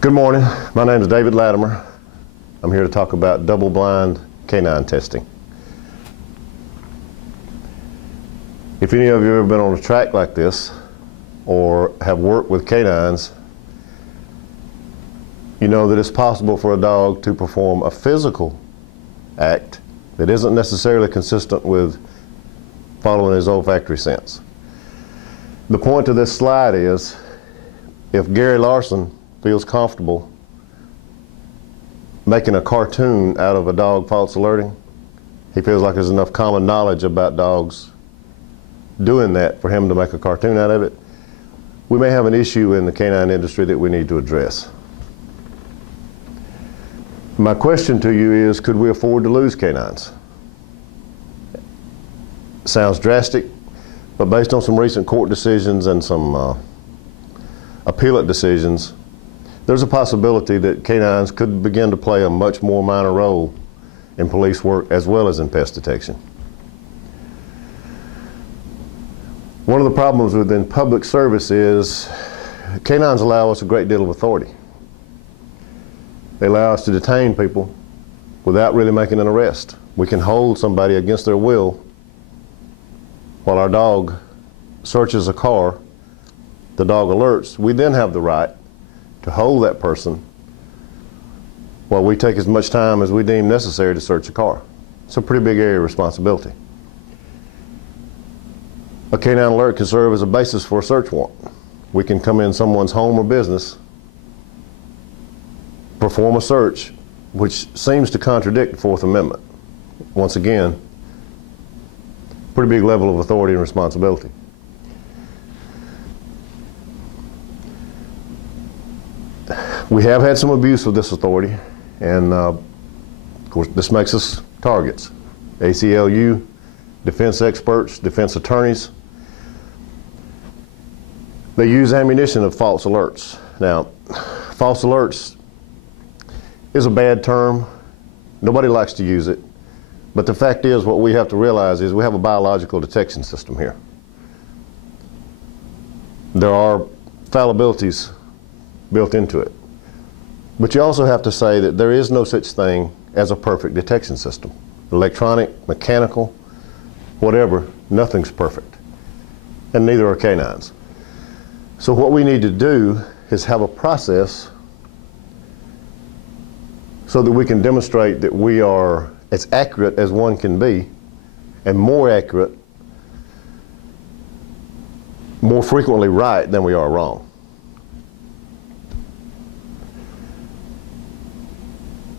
Good morning. My name is David Latimer. I'm here to talk about double-blind canine testing. If any of you have ever been on a track like this or have worked with canines, you know that it's possible for a dog to perform a physical act that isn't necessarily consistent with following his olfactory sense. The point of this slide is, if Gary Larson feels comfortable making a cartoon out of a dog false alerting, he feels like there's enough common knowledge about dogs doing that for him to make a cartoon out of it, we may have an issue in the canine industry that we need to address. My question to you is, could we afford to lose canines? Sounds drastic, but based on some recent court decisions and some appellate decisions, there's a possibility that canines could begin to play a much more minor role in police work as well as in pest detection. One of the problems within public service is canines allow us a great deal of authority. They allow us to detain people without really making an arrest. We can hold somebody against their will while our dog searches a car. The dog alerts. We then have the right to hold that person while we take as much time as we deem necessary to search a car. It's a pretty big area of responsibility. A canine alert can serve as a basis for a search warrant. We can come in someone's home or business, perform a search, which seems to contradict the Fourth Amendment. Once again, pretty big level of authority and responsibility. We have had some abuse of this authority, and of course this makes us targets. ACLU, defense experts, defense attorneys, they use ammunition of false alerts. Now, false alerts is a bad term. Nobody likes to use it. But the fact is, what we have to realize is we have a biological detection system here. There are fallibilities built into it. But you also have to say that there is no such thing as a perfect detection system. Electronic, mechanical, whatever, nothing's perfect. And neither are canines. So what we need to do is have a process so that we can demonstrate that we are as accurate as one can be, and more accurate, more frequently right than we are wrong.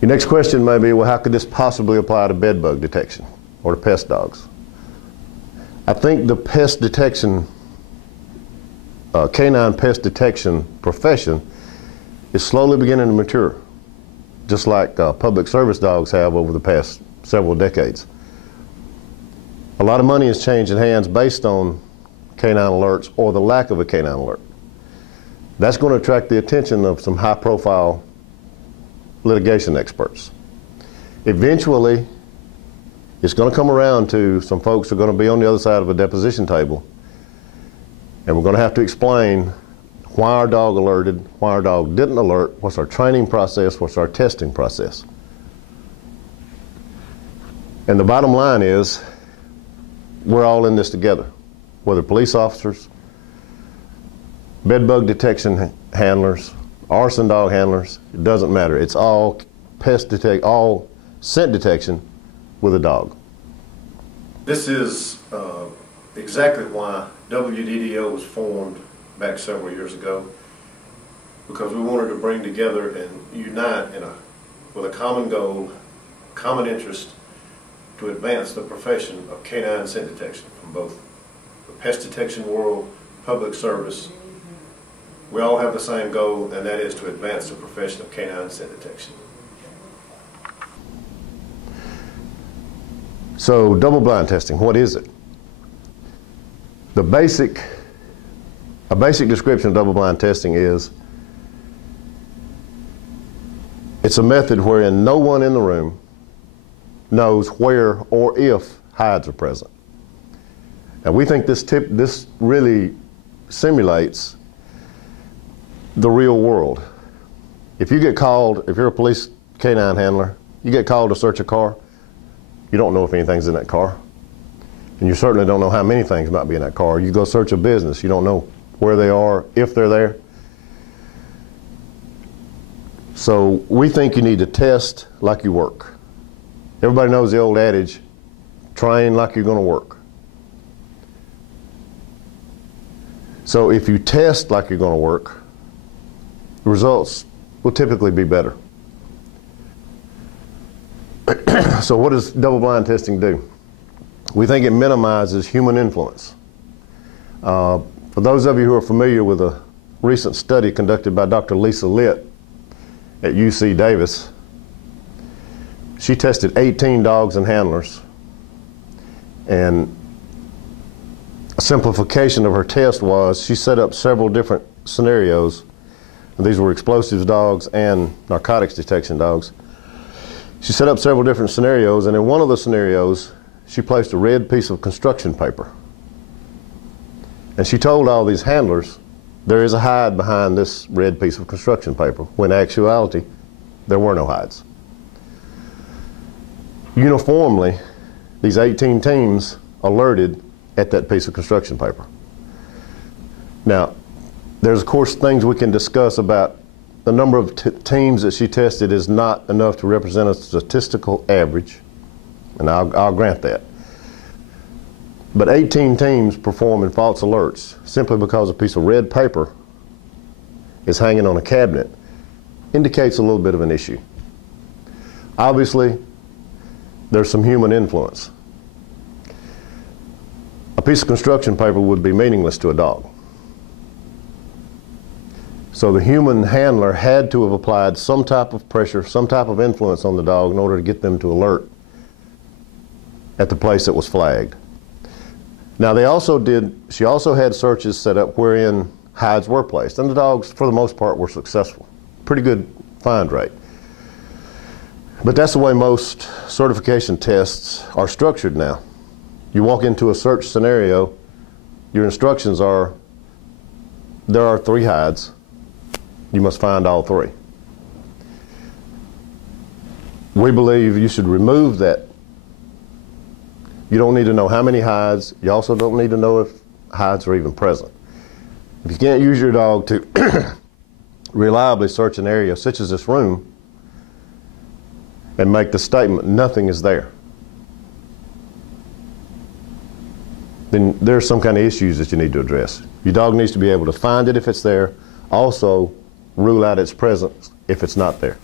Your next question may be, well, how could this possibly apply to bed bug detection or to pest dogs? I think the pest detection, canine pest detection profession is slowly beginning to mature, just like public service dogs have over the past several decades. A lot of money is changing hands based on canine alerts or the lack of a canine alert. That's going to attract the attention of some high-profile litigation experts. Eventually, it's going to come around to some folks who are going to be on the other side of a deposition table, and we're going to have to explain why our dog alerted, why our dog didn't alert, what's our training process, what's our testing process. And the bottom line is, we're all in this together, whether police officers, bed bug detection handlers, arson dog handlers, it doesn't matter. It's all all scent detection with a dog. This is exactly why WDDO was formed back several years ago, because we wanted to bring together and unite with a common goal, common interest, to advance the profession of canine scent detection from both the pest detection world, public service. We all have the same goal, and that is to advance the profession of canine scent detection. So, double-blind testing, what is it? A basic description of double-blind testing is, it's a method wherein no one in the room knows where or if hides are present. Now, we think this really simulates the real world. If you get called, if you're a police canine handler, you get called to search a car, you don't know if anything's in that car. And you certainly don't know how many things might be in that car. You go search a business, you don't know where they are, if they're there. So we think you need to test like you work. Everybody knows the old adage, train like you're going to work. So if you test like you're going to work, the results will typically be better. So what does double-blind testing do? We think it minimizes human influence. For those of you who are familiar with a recent study conducted by Dr. Lisa Litt at UC Davis, she tested 18 dogs and handlers, and a simplification of her test was she set up several different scenarios. These were explosives dogs and narcotics detection dogs. She set up several different scenarios, and in one of the scenarios she placed a red piece of construction paper, and she told all these handlers there is a hide behind this red piece of construction paper, when in actuality there were no hides. Uniformly, these 18 teams alerted at that piece of construction paper. Now, there's of course things we can discuss about the number of teams that she tested is not enough to represent a statistical average, and I'll grant that. But 18 teams performing false alerts simply because a piece of red paper is hanging on a cabinet indicates a little bit of an issue. Obviously, there's some human influence. A piece of construction paper would be meaningless to a dog. So the human handler had to have applied some type of pressure, some type of influence on the dog in order to get them to alert at the place that was flagged. Now she also had searches set up wherein hides were placed, and the dogs for the most part were successful. Pretty good find rate. But that's the way most certification tests are structured now. You walk into a search scenario, your instructions are, there are 3 hides, you must find all 3. We believe you should remove that. You don't need to know how many hides, you also don't need to know if hides are even present. If you can't use your dog to reliably search an area such as this room and make the statement, nothing is there, then there's some kind of issues that you need to address. Your dog needs to be able to find it if it's there, also rule out its presence if it's not there.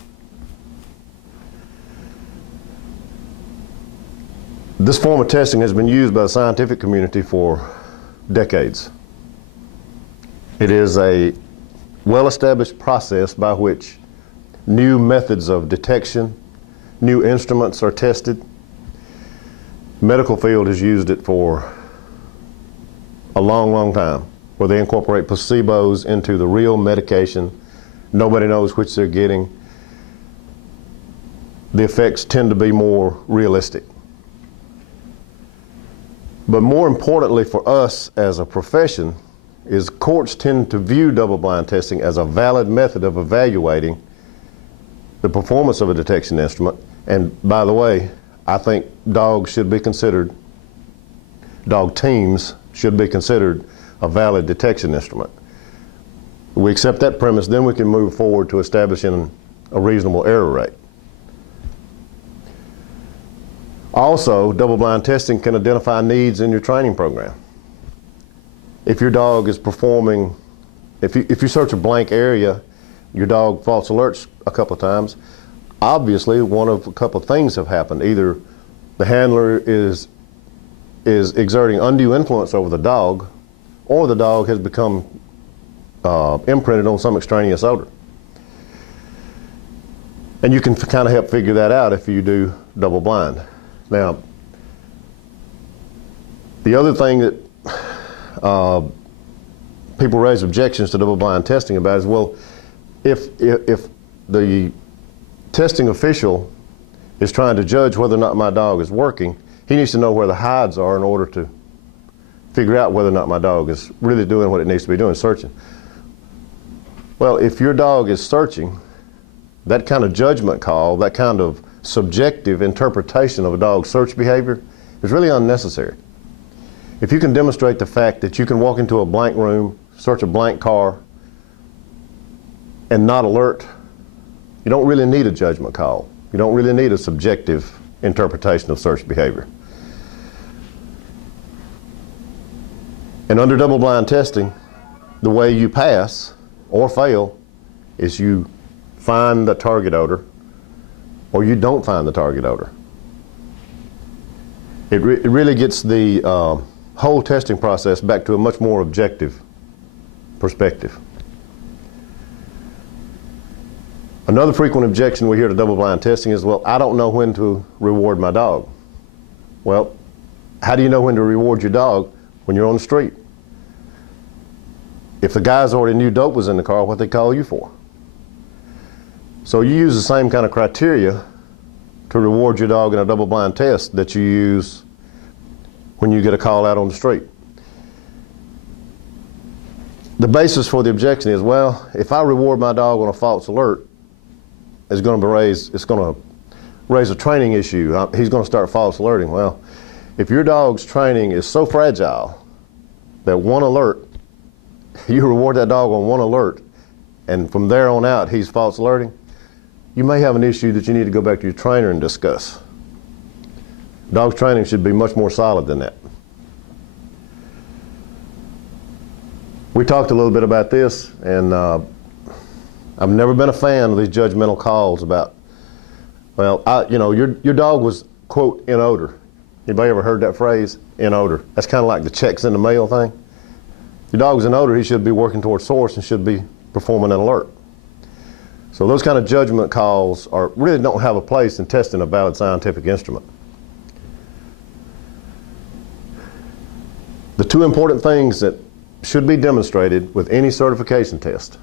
This form of testing has been used by the scientific community for decades. It is a well-established process by which new methods of detection, new instruments are tested. The medical field has used it for a long, long time, where they incorporate placebos into the real medication. Nobody knows which they're getting. The effects tend to be more realistic. But more importantly for us as a profession is courts tend to view double-blind testing as a valid method of evaluating the performance of a detection instrument. And by the way, I think dogs should be considered, dog teams should be considered a valid detection instrument. We accept that premise, then we can move forward to establishing a reasonable error rate. Also, double-blind testing can identify needs in your training program. If your dog is performing, if you search a blank area, your dog false alerts a couple of times, obviously one of a couple of things have happened. Either the handler is exerting undue influence over the dog, or the dog has become imprinted on some extraneous odor. And you can kind of help figure that out if you do double blind. Now, the other thing that people raise objections to double blind testing about is, well, if the testing official is trying to judge whether or not my dog is working, he needs to know where the hides are in order to figure out whether or not my dog is really doing what it needs to be doing, searching. Well, if your dog is searching, that kind of judgment call, that kind of subjective interpretation of a dog's search behavior is really unnecessary. If you can demonstrate the fact that you can walk into a blank room, search a blank car, and not alert, you don't really need a judgment call. You don't really need a subjective interpretation of search behavior. And under double-blind testing, the way you pass or fail is you find the target odor or you don't find the target odor. It really gets the whole testing process back to a much more objective perspective. Another frequent objection we hear to double-blind testing is, well, I don't know when to reward my dog. Well, how do you know when to reward your dog when you're on the street? If the guys already knew dope was in the car, what they call you for? So you use the same kind of criteria to reward your dog in a double-blind test that you use when you get a call out on the street. The basis for the objection is, well, if I reward my dog on a false alert, it's going to raise a training issue. He's going to start false alerting. Well, if your dog's training is so fragile that one alert, you reward that dog on one alert, and from there on out he's false alerting, you may have an issue that you need to go back to your trainer and discuss. Dog's training should be much more solid than that. We talked a little bit about this, and I've never been a fan of these judgmental calls about, well, your dog was, quote, in odor. Anybody ever heard that phrase, in odor? That's kind of like the checks in the mail thing. Your dog's in odor, he should be working towards source and should be performing an alert. So those kind of judgment calls really don't have a place in testing a valid scientific instrument. The two important things that should be demonstrated with any certification test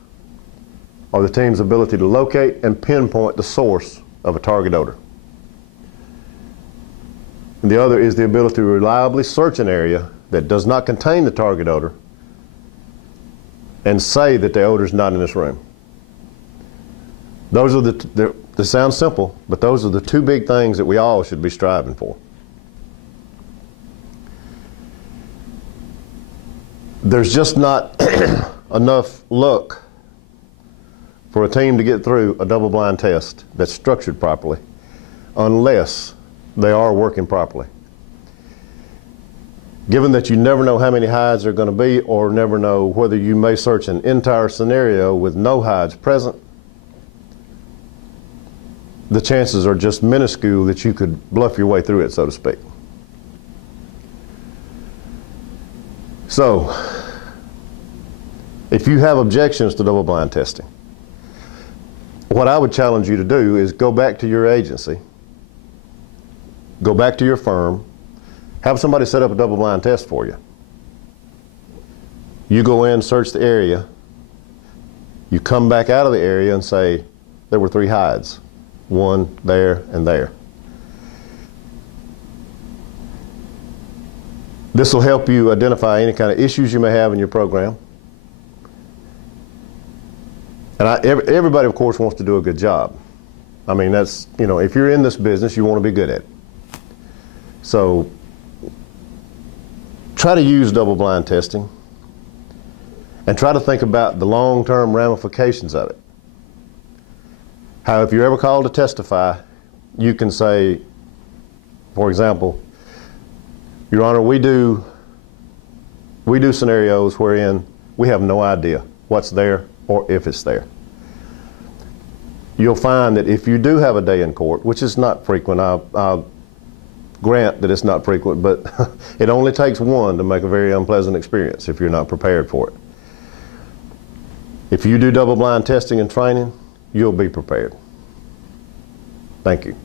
are the team's ability to locate and pinpoint the source of a target odor. And the other is the ability to reliably search an area that does not contain the target odor and say that the odor is not in this room. Those are they sound simple, but those are the two big things that we all should be striving for. There's just not enough luck for a team to get through a double-blind test that's structured properly unless they are working properly. Given that you never know how many hides there are going to be, or never know whether you may search an entire scenario with no hides present, the chances are just minuscule that you could bluff your way through it, so to speak. So, if you have objections to double-blind testing, what I would challenge you to do is go back to your agency, go back to your firm, have somebody set up a double-blind test for you. You go in, search the area, you come back out of the area and say, there were 3 hides, 1 there and there. This will help you identify any kind of issues you may have in your program. And everybody, of course, wants to do a good job. I mean, that's, if you're in this business, you want to be good at it. So try to use double-blind testing and try to think about the long-term ramifications of it. How if you're ever called to testify, you can say, for example, Your Honor, we do scenarios wherein we have no idea what's there or if it's there. You'll find that if you do have a day in court, which is not frequent, I'll grant that it's not frequent, but it only takes one to make a very unpleasant experience if you're not prepared for it. If you do double-blind testing and training, you'll be prepared. Thank you.